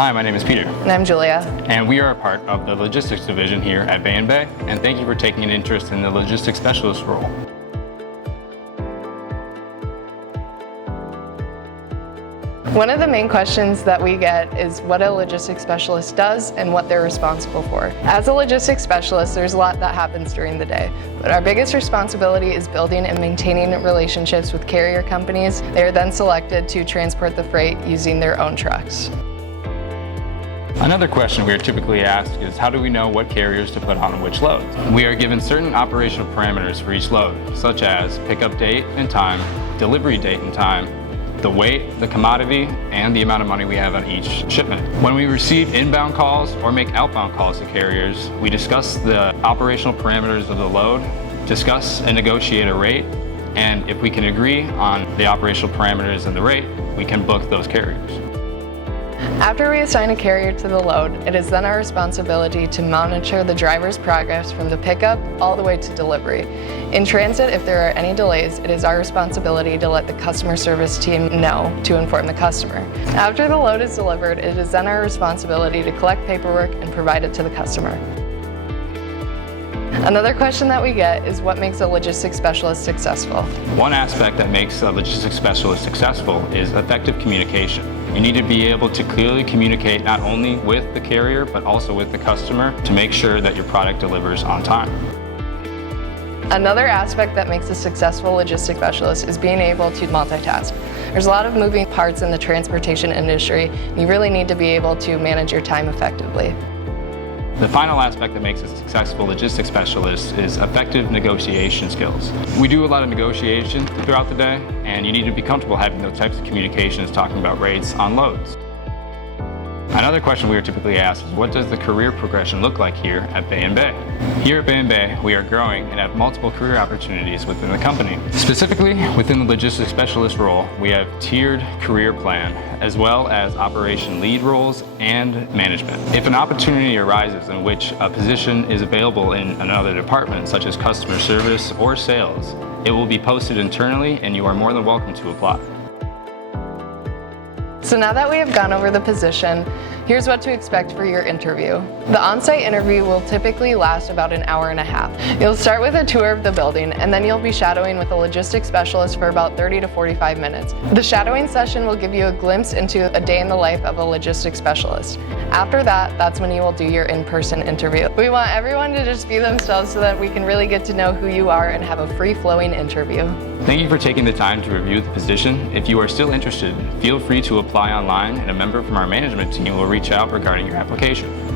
Hi, my name is Peter. And I'm Julia. And we are a part of the logistics division here at Bay & Bay, and thank you for taking an interest in the logistics specialist role. One of the main questions that we get is what a logistics specialist does and what they're responsible for. As a logistics specialist, there's a lot that happens during the day, but our biggest responsibility is building and maintaining relationships with carrier companies. They are then selected to transport the freight using their own trucks. Another question we are typically asked is how do we know what carriers to put on which loads? We are given certain operational parameters for each load, such as pickup date and time, delivery date and time, the weight, the commodity, and the amount of money we have on each shipment. When we receive inbound calls or make outbound calls to carriers, we discuss the operational parameters of the load, discuss and negotiate a rate, and if we can agree on the operational parameters and the rate, we can book those carriers. After we assign a carrier to the load, it is then our responsibility to monitor the driver's progress from the pickup all the way to delivery. In transit, if there are any delays, it is our responsibility to let the customer service team know to inform the customer. After the load is delivered, it is then our responsibility to collect paperwork and provide it to the customer. Another question that we get is what makes a logistics specialist successful? One aspect that makes a logistics specialist successful is effective communication. You need to be able to clearly communicate not only with the carrier, but also with the customer to make sure that your product delivers on time. Another aspect that makes a successful logistics specialist is being able to multitask. There's a lot of moving parts in the transportation industry, and you really need to be able to manage your time effectively. The final aspect that makes a successful logistics specialist is effective negotiation skills. We do a lot of negotiation throughout the day, and you need to be comfortable having those types of communications talking about rates on loads. Another question we are typically asked is what does the career progression look like here at Bay & Bay? Here at Bay & Bay, we are growing and have multiple career opportunities within the company. Specifically, within the logistics specialist role, we have tiered career plan, as well as operation lead roles and management. If an opportunity arises in which a position is available in another department, such as customer service or sales, it will be posted internally and you are more than welcome to apply. So now that we have gone over the position, here's what to expect for your interview. The on-site interview will typically last about an hour and a half. You'll start with a tour of the building, and then you'll be shadowing with a logistics specialist for about 30 to 45 minutes. The shadowing session will give you a glimpse into a day in the life of a logistics specialist. After that, that's when you will do your in-person interview. We want everyone to just be themselves so that we can really get to know who you are and have a free-flowing interview. Thank you for taking the time to review the position. If you are still interested, feel free to apply online and a member from our management team will reach out regarding your application.